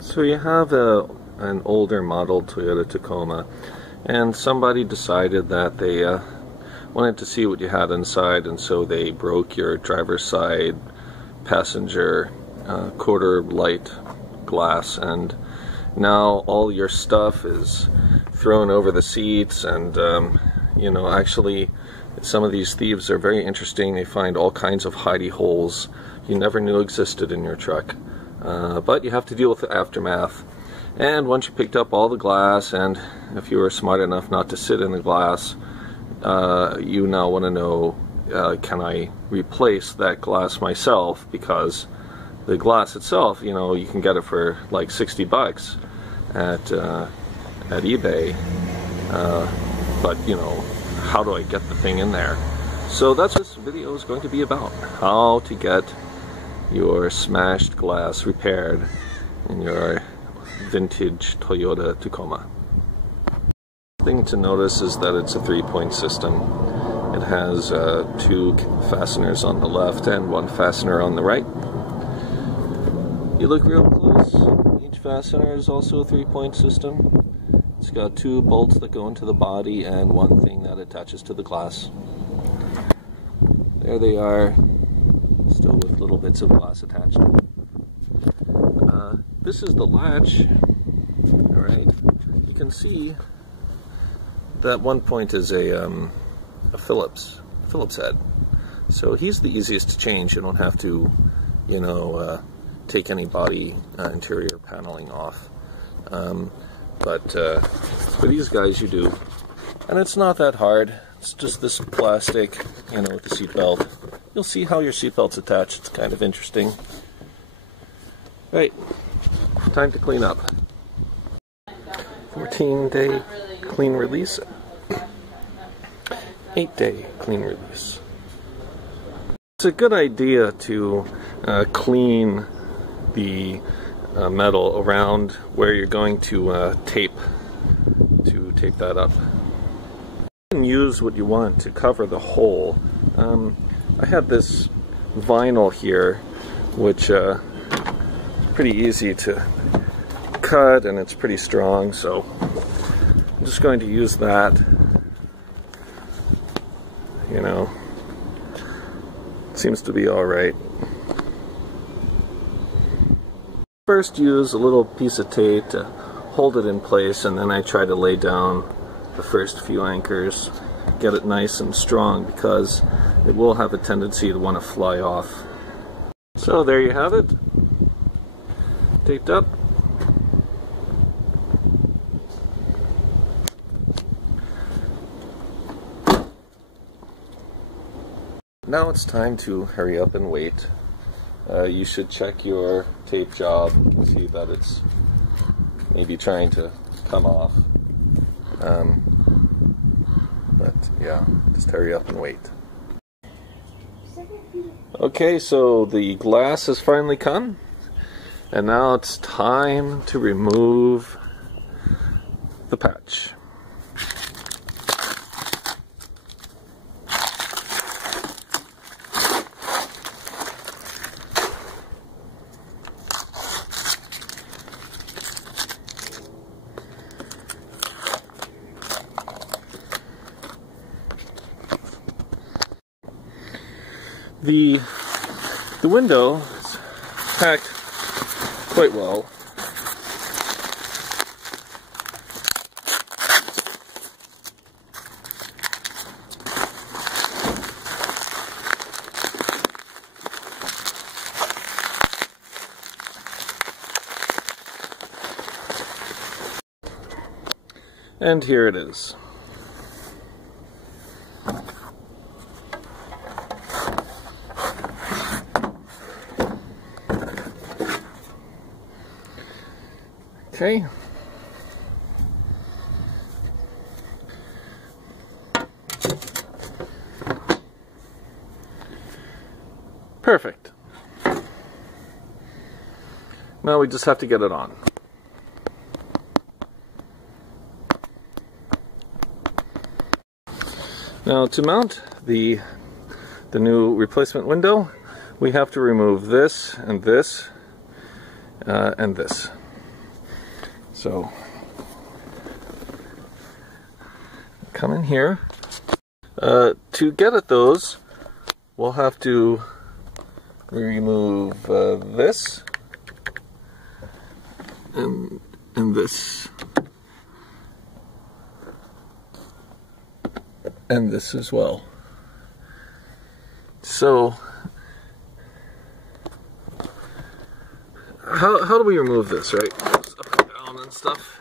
So you have an older model Toyota Tacoma, and somebody decided that they wanted to see what you had inside, and so they broke your driver's side passenger quarter light glass, and now all your stuff is thrown over the seats. And you know, actually some of these thieves are very interesting. They find all kinds of hidey holes you never knew existed in your truck, but you have to deal with the aftermath. And once you picked up all the glass, and if you were smart enough not to sit in the glass, you now want to know, can I replace that glass myself? Because the glass itself, you know, you can get it for like 60 bucks at eBay, but you know, how do I get the thing in there? So that's what this video is going to be about: how to get your smashed glass repaired in your vintage Toyota Tacoma. The thing to notice is that it's a 3-point system. It has 2 fasteners on the left and 1 fastener on the right. You look real close, each fastener is also a 3-point system. It's got 2 bolts that go into the body and 1 thing that attaches to the glass. There they are, still with little bits of glass attached. This is the latch. Alright, you can see that one point is a Phillips head. So he's the easiest to change. You don't have to, you know, take any body interior paneling off. But for these guys you do. And it's not that hard. It's just this plastic, you know, with the seat belt. You'll see how your seat belt's attached. It's kind of interesting. Right, time to clean up. 14-day clean release, 8-day clean release. It's a good idea to clean the metal around where you're going to tape that up. You can use what you want to cover the hole. I had this vinyl here, which pretty easy to cut, and it's pretty strong, so I'm just going to use that. You know, seems to be alright. First use a little piece of tape to hold it in place, and then I try to lay down the first few anchors, get it nice and strong, because it will have a tendency to want to fly off. So there you have it, taped up. Now it's time to hurry up and wait. You should check your tape job. You can see that it's maybe trying to come off. But yeah, just hurry up and wait. Okay, so the glass has finally come, and now it's time to remove the patch. The window is packed quite well. And here it is. Okay. Perfect. Now we just have to get it on. Now to mount the new replacement window, we have to remove this and this and this. So come in here. To get at those, we'll have to remove this and this and this as well. So how do we remove this, right? Just up and down and stuff.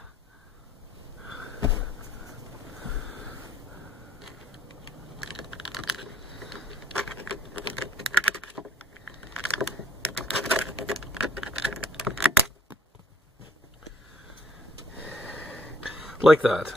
Like that.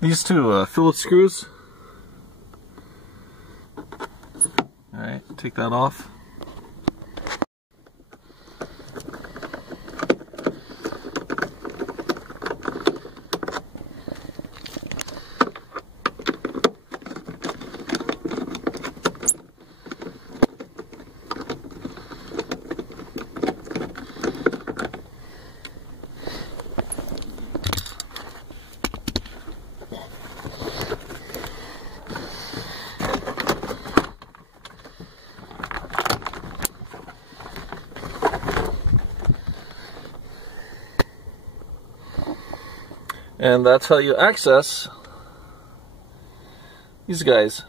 These two Phillips screws. Alright, take that off. And that's how you access these guys.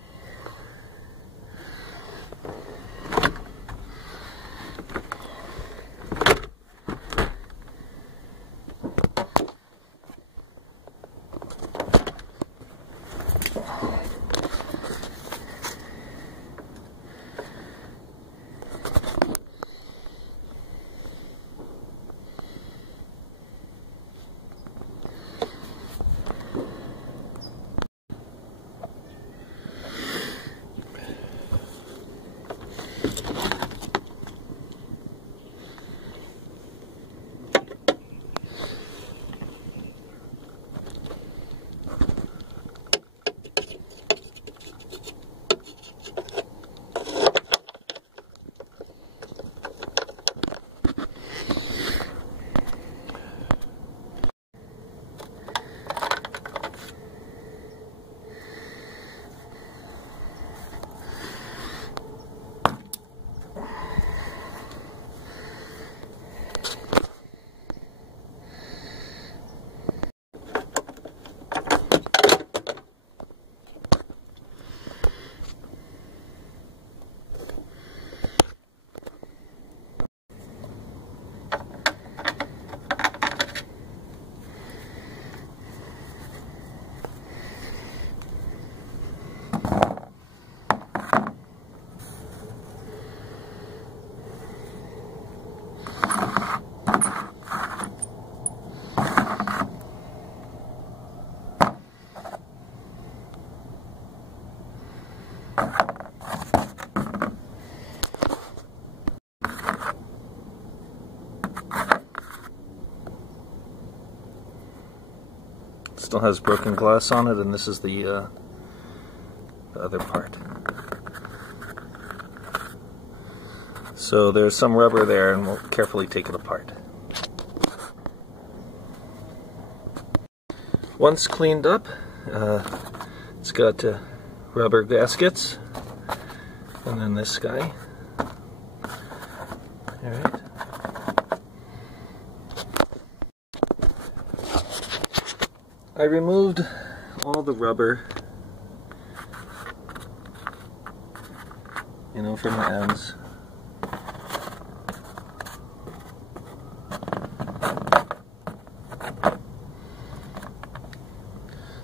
Still has broken glass on it, and this is the other part. So there's some rubber there, and we'll carefully take it apart. Once cleaned up, it's got rubber gaskets, and then this guy. Alright. I removed all the rubber, from the ends.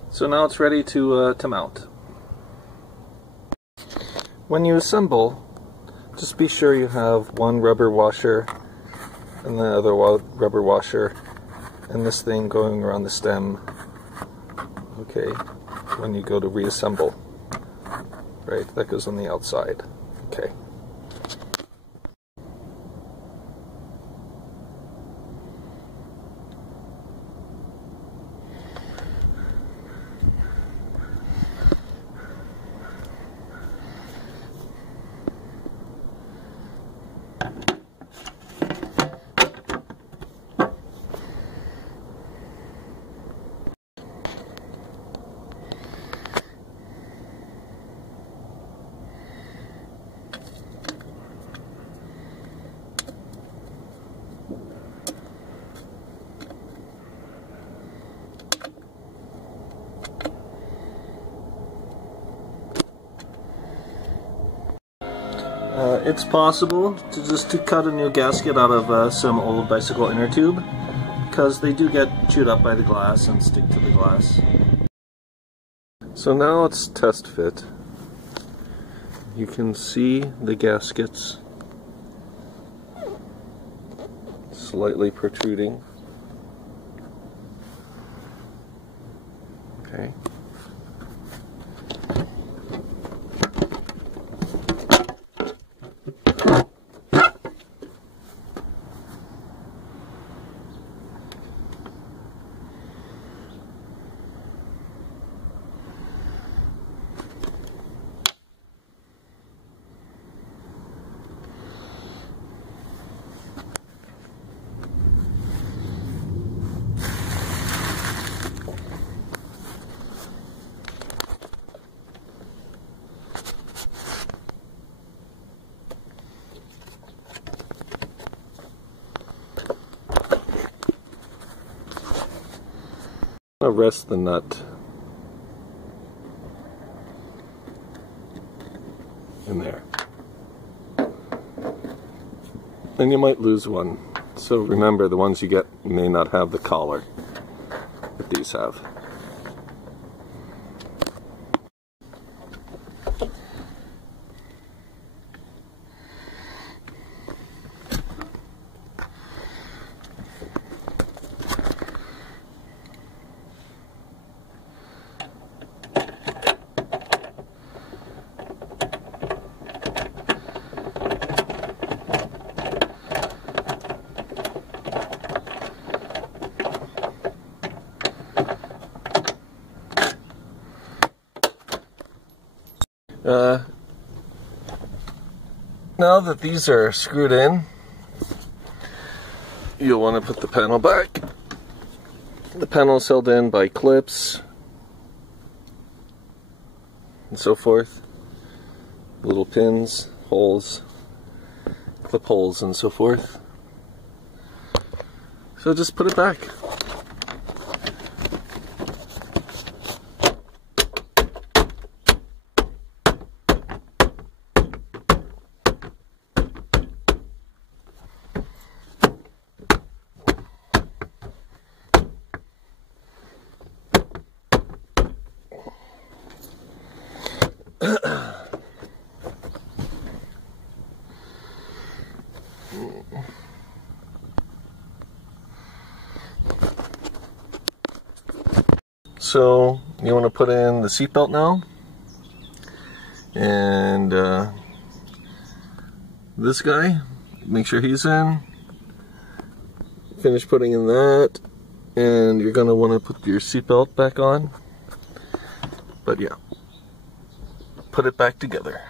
So now it's ready to mount. When you assemble, just be sure you have one rubber washer and the other rubber washer and this thing going around the stem. Okay, when you go to reassemble. Right, that goes on the outside. Okay. It's possible to cut a new gasket out of some old bicycle inner tube, because they do get chewed up by the glass and stick to the glass. So now it's test fit. You can see the gaskets slightly protruding. Okay. I'll rest the nut in there. And you might lose one. So remember, the ones you get may not have the collar that these have. Now that these are screwed in, you'll want to put the panel back. The panel is held in by clips and so forth. Little pins, holes, clip holes and so forth. So just put it back. So you want to put in the seatbelt now, and this guy, make sure he's in. Finish putting in that, and you're going to want to put your seatbelt back on. But yeah, put it back together.